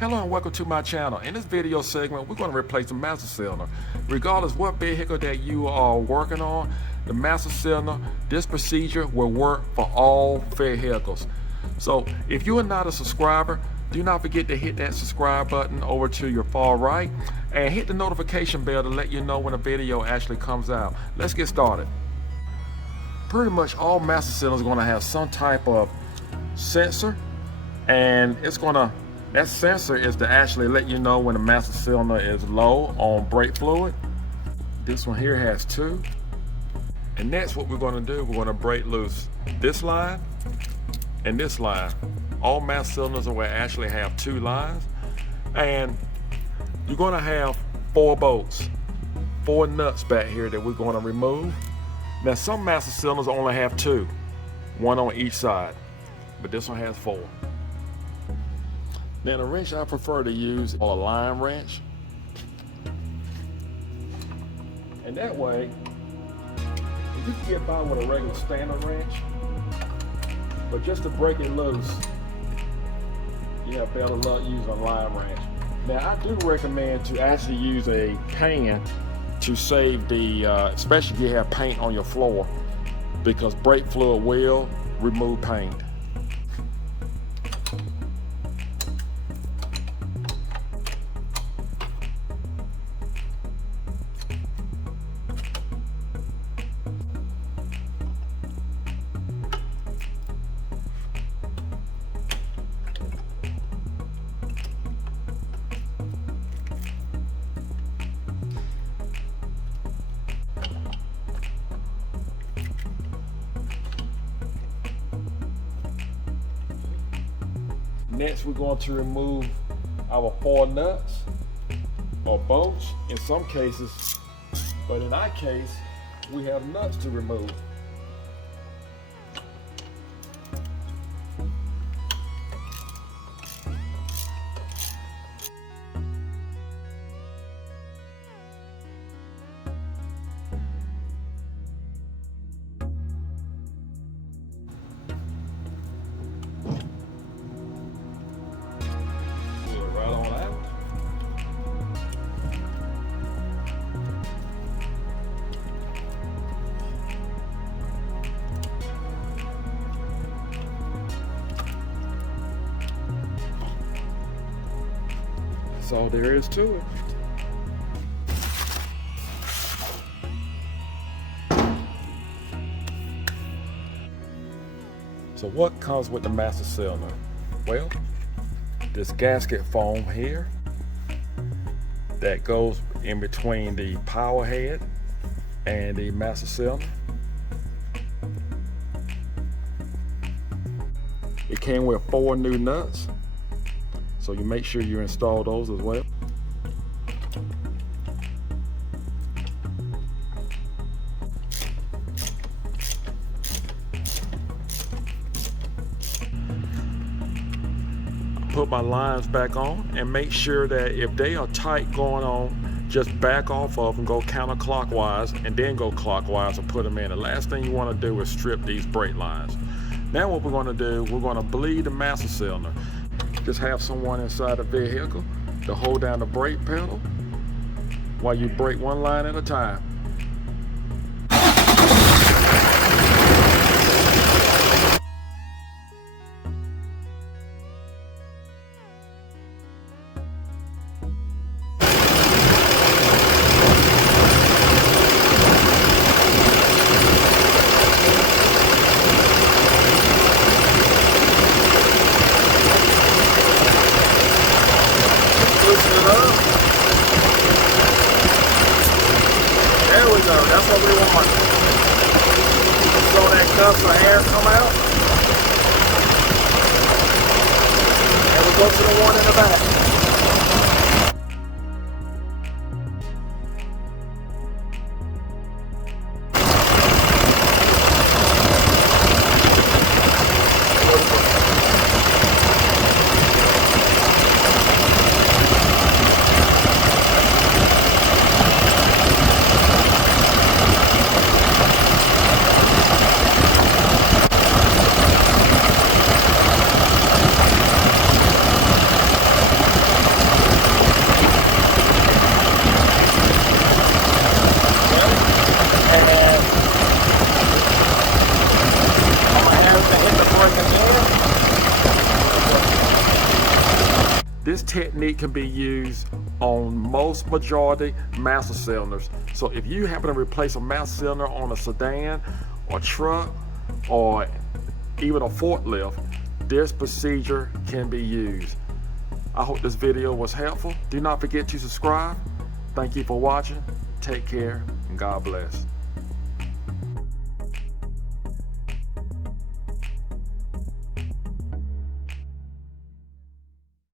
Hello and welcome to my channel. In this video segment, we're going to replace the master cylinder. Regardless what vehicle that you are working on, the master cylinder, this procedure will work for all vehicles. So if you are not a subscriber, do not forget to hit that subscribe button over to your far right and hit the notification bell to let you know when a video actually comes out. Let's get started. Pretty much all master cylinders are going to have some type of sensor, and that sensor is to actually let you know when the master cylinder is low on brake fluid. This one here has two. And next what we're going to do, we're going to break loose this line and this line. All master cylinders will actually have two lines, and you're going to have four bolts, four nuts back here that we're going to remove. Now some master cylinders only have two, one on each side, but this one has four. Now the wrench I prefer to use is a line wrench, and that way you can get by with a regular standard wrench, but just to break it loose, you have better luck using a line wrench. Now I do recommend to actually use a pan to save the, especially if you have paint on your floor, because brake fluid will remove paint. Next, we're going to remove our four nuts or bolts in some cases, but in our case, we have nuts to remove. That's all there is to it. So what comes with the master cylinder? Well, this gasket foam here that goes in between the power head and the master cylinder. It came with four new nuts, so you make sure you install those as well. Put my lines back on and make sure that if they are tight going on, just back off of them, go counterclockwise and then go clockwise and put them in. The last thing you want to do is strip these brake lines. Now what we're going to do, we're going to bleed the master cylinder. Just have someone inside the vehicle to hold down the brake pedal while you brake one line at a time. There we go, that's what we want. So that cups or air come out. And we go to the one in the back. This technique can be used on most majority master cylinders. So if you happen to replace a master cylinder on a sedan or truck or even a forklift, this procedure can be used. I hope this video was helpful. Do not forget to subscribe. Thank you for watching. Take care and God bless.